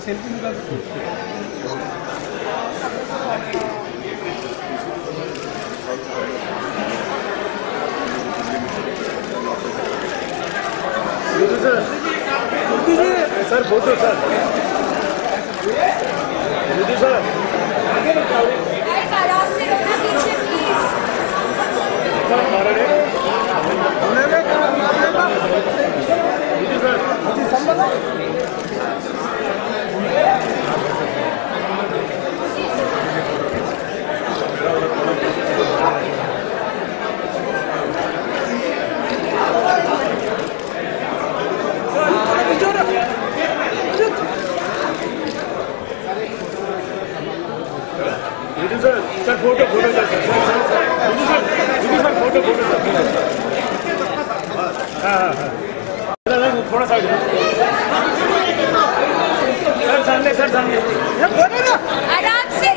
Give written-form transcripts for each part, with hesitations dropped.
Selfie निकाल sir photo sir sir आराम से रोना पीछे sir photo photo sir photo photo हाँ थोड़ा सा सर सामने आराम से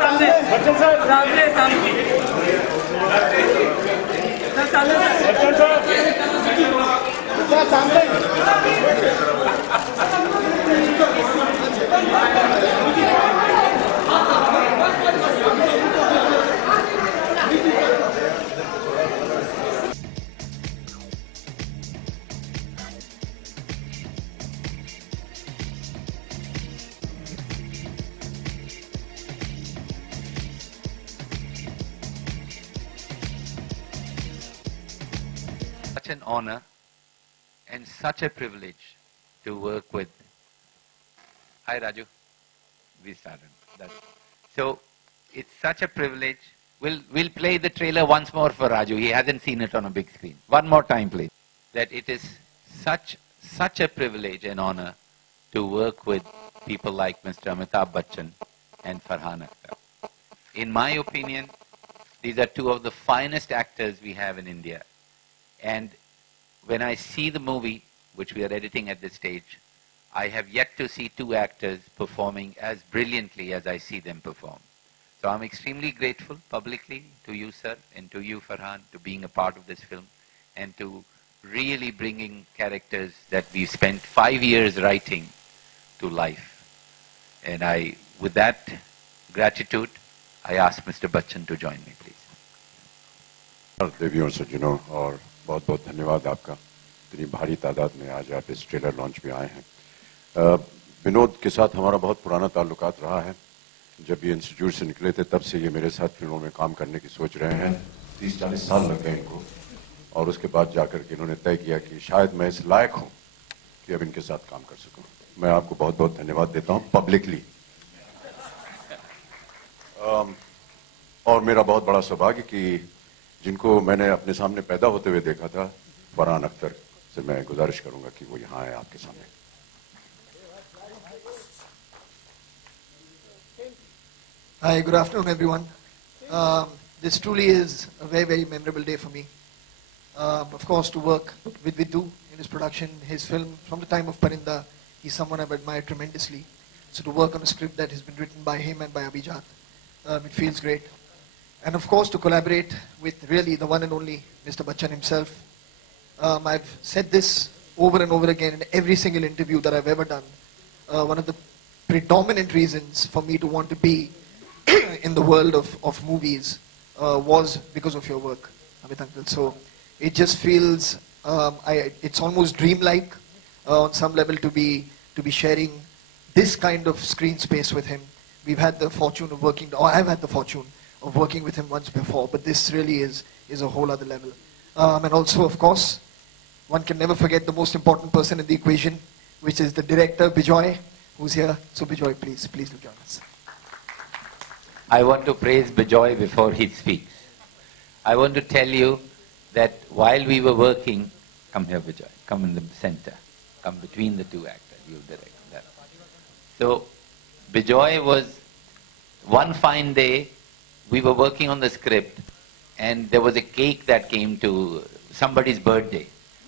सामने बच्चन सर सामने Such an honor and such a privilege to work with. Hi Raju, we started. So it's such a privilege. We'll play the trailer once more for Raju. He hasn't seen it on a big screen. One more time, please. That it is such a privilege and honor to work with people like Mr. Amitabh Bachchan and Farhan Akhtar. In my opinion, these are two of the finest actors we have in India. And when I see the movie, which we are editing at this stage, I have yet to see two actors performing as brilliantly as I see them perform. So I'm extremely grateful publicly to you, sir, and to you, Farhan, to being a part of this film and to really bringing characters that we've spent 5 years writing to life. And with that gratitude, I ask Mr. Bachchan to join me, please. देवियों और सज्जनों और बहुत बहुत धन्यवाद आपका इतनी भारी तादाद में आज आप इस ट्रेलर लॉन्च में आए हैं। विनोद के साथ हमारा बहुत पुराना ताल्लुकात रहा है। जब ये इंस्टीट्यूट से निकले थे तब से ये मेरे साथ फिल्मों में काम करने की सोच रहे हैं। 30-40 साल लग गए इनको और उसके बाद जाकर के इन्होंने तय किया कि शायद मैं इस लायक हूँ कि अब इनके साथ काम कर सकूँ। मैं आपको बहुत बहुत धन्यवाद देता हूँ पब्लिकली। और मेरा बहुत बड़ा सौभाग्य कि जिनको मैंने अपने सामने पैदा होते हुए देखा था, फरहान अख्तर से मैं गुजारिश करूंगा कि वो यहाँ आए आपके सामने। Hi, good afternoon, everyone. This truly is a very, very memorable day for me. Of course, to work with Vidhu in his production, his film, from the time of Parinda, he's someone I've admired tremendously. So to work on a script that has been written by him and by Abhijat, it feels great. And of course, to collaborate with really the one and only Mr. Bachchan himself. I've said this over and over again in every single interview that I've ever done. One of the predominant reasons for me to want to be in the world of movies was because of your work, Amit Uncle. So it just feels, it's almost dreamlike on some level to be sharing this kind of screen space with him. We've had the fortune of working, or I've had the fortune of working with him once before, but this really is a whole other level. And also, of course, one can never forget the most important person in the equation, which is the director, Bijoy, who's here. So Bijoy, please do join us. I want to praise Bijoy before he speaks. I want to tell you that while we were working, come here Bijoy, come in the center, come between the two actors, you direct that. So Bijoy was one fine day, we were working on the script and there was a cake that came to somebody's birthday.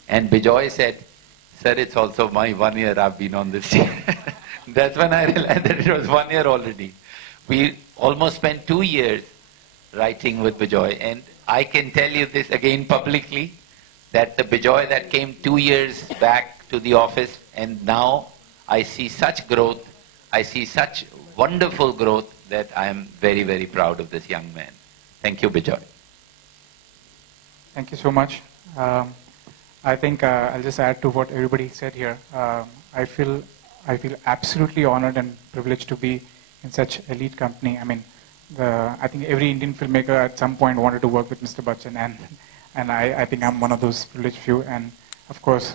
And Bijoy said, "Sir, it's also my 1 year I've been on this team." That's when I realized that it was 1 year already. We almost spent 2 years writing with Bijoy, and I can tell you this again publicly, that the Bijoy that came 2 years back to the office, and now I see such growth, I see such wonderful growth that I am very, very proud of this young man. Thank you, Bijoy. Thank you so much. I think I'll just add to what everybody said here. I feel absolutely honored and privileged to be in such elite company. I mean, I think every Indian filmmaker at some point wanted to work with Mr. Bachchan, and I think I'm one of those privileged few. And of course,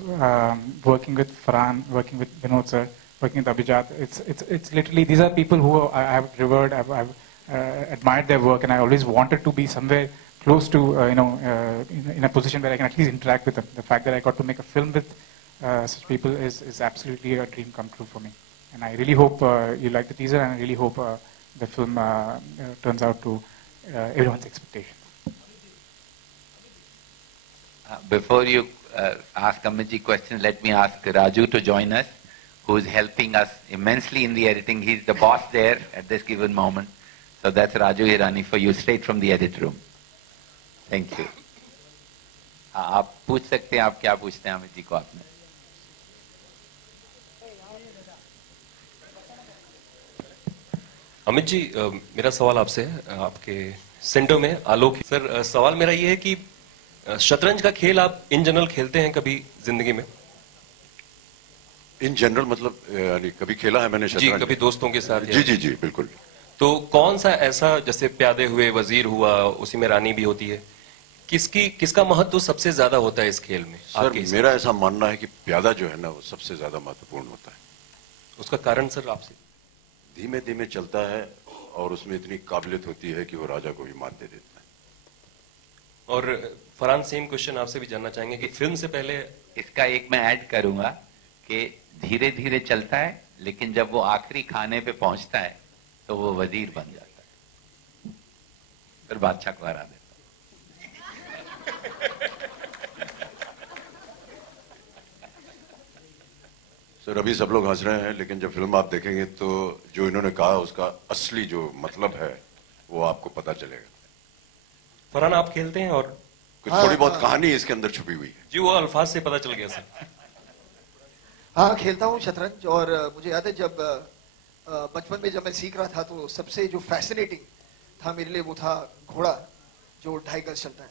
working with Farhan, working with Vinod sir, working with Abhijat, it's literally, these are people who I have revered, I've admired their work, and I always wanted to be somewhere close to, in a position where I can at least interact with them. The fact that I got to make a film with such people is absolutely a dream come true for me. And I really hope you like the teaser, and I really hope the film turns out to everyone's expectations. Before you ask Amitji questions, let me ask Raju to join us, who is helping us immensely in the editing. He's the boss there at this given moment. So that's Raju Hirani for you, straight from the edit room. Thank you. आप पूछ सकते हैं, आप क्या पूछते हैं अमित जी को आपने? अमित जी, मेरा सवाल आपसे है, आपके सेंटर में आलोक सर, सवाल मेरा ये है कि शतरंज का खेल आप इन जनरल खेलते हैं कभी जिंदगी में? इन जनरल मतलब यानी कभी खेला है मैंने शतरंज? जी, कभी दोस्तों के साथ? जी बिल्कुल। तो कौन सा ऐसा, जैसे प्यादे हुए, वजीर हुआ, उसी में रानी भी होती है, किसका महत्व सबसे ज्यादा होता है इस खेल में? सर, मेरा ऐसा मानना है कि प्यादा जो है ना, वो सबसे ज्यादा महत्वपूर्ण होता है। उसका कारण सर आपसे? धीमे धीमे चलता है और उसमें इतनी काबिलियत होती है कि वो राजा को भी मात दे देता है। और फरहान, सेम क्वेश्चन आपसे भी जानना चाहेंगे कि फिल्म से पहले इसका एक मैं ऐड करूंगा कि धीरे धीरे चलता है, लेकिन जब वो आखिरी खाने पे पहुंचता है तो वो वजीर बन जाता है, फिर बादशाह को हरा देता है। सर, अभी सब लोग हंस रहे हैं, लेकिन जब फिल्म आप देखेंगे तो जो इन्होंने कहा उसका असली जो मतलब है वो आपको पता चलेगा। फरहान, आप खेलते हैं? और कुछ थोड़ी बहुत कहानी इसके अंदर छुपी हुई है। जी, वो अल्फाज से पता चल गया सर। हाँ, खेलता हूँ शतरंज, और मुझे याद है जब बचपन में जब मैं सीख रहा था तो सबसे जो फैसिनेटिंग था मेरे लिए वो था घोड़ा जो 2.5 गज चलता है।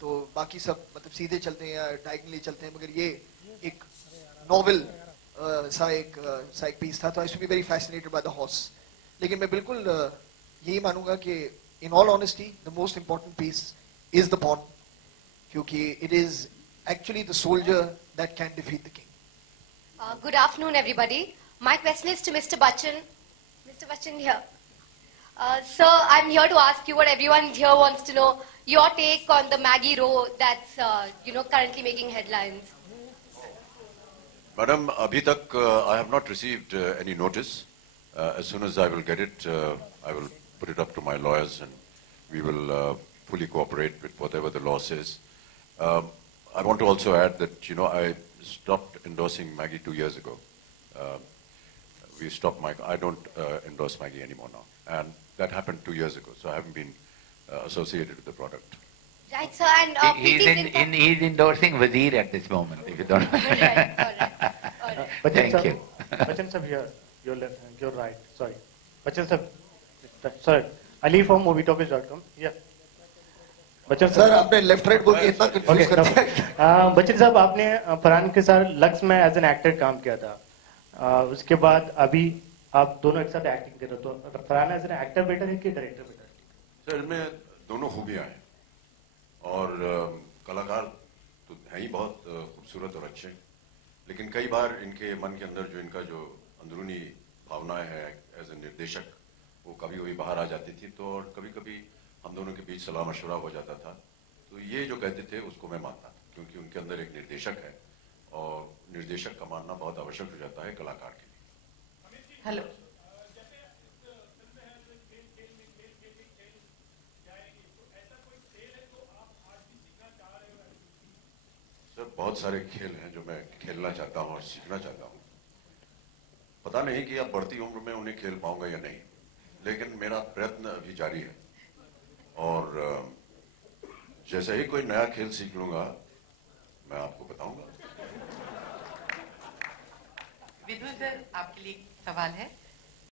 तो बाकी सब मतलब सीधे चलते हैं या डायगनली चलते हैं, मगर ये एक नॉवल सा एक पीस था। तो I should be very fascinated by the horse. लेकिन मैं बिल्कुल यही मानूंगा कि in all honesty the most important piece is the pawn, क्योंकि it is actually the soldier that can defeat the king. Good afternoon, everybody. My question is to Mr. Bachchan. Mr. Bachchan here. Sir, I'm here to ask you what everyone here wants to know, your take on the Maggie Row that's, currently making headlines. Madam, abhi tak I have not received any notice. As soon as I will get it, I will put it up to my lawyers and we will fully cooperate with whatever the law says. I want to also add that, I stopped endorsing Maggie 2 years ago. I don't endorse Maggie anymore now. And that happened 2 years ago, so I haven't been associated with the product. Right, sir, and he's endorsing Wazir at this moment, if you don't know. all right. Thank you. Bachchan sir, you're right. Sorry. Bachchan sir, Ali from movietalkers.com. Yeah. Bachchan sir, आपने left right बोल के इतना confuse कर दिया। बच्चन साहब, आपने फरहान के साथ लक्स में एज एन एक्टर काम किया था, उसके बाद अभी आप दोनों एक साथ एक्टिंग कर रहे हो, तो Farhan as an actor better है कि डायरेक्टर बेटर है? सर, इनमें दोनों खूबियां हैं और कलाकार तो हैं ही बहुत खूबसूरत और अच्छे, लेकिन कई बार इनके मन के अंदर जो इनका जो अंदरूनी भावनाएं हैं एज ए निर्देशक, वो कभी कभी बाहर आ जाती थी, तो और कभी कभी हम दोनों के बीच सलाह मशवरा हो जाता था। तो ये जो कहते थे उसको मैं मानता था, क्योंकि उनके अंदर एक निर्देशक है और निर्देशक का मानना बहुत आवश्यक हो जाता है कलाकार के लिए। हेलो बहुत सारे खेल हैं जो मैं खेलना चाहता हूं और सीखना चाहता हूं। पता नहीं कि अब बढ़ती उम्र में उन्हें खेल पाऊंगा या नहीं, लेकिन मेरा प्रयत्न अभी जारी है और जैसे ही कोई नया खेल सीख लूंगा मैं आपको बताऊंगा। विदुर सर, आपके लिए एक सवाल है।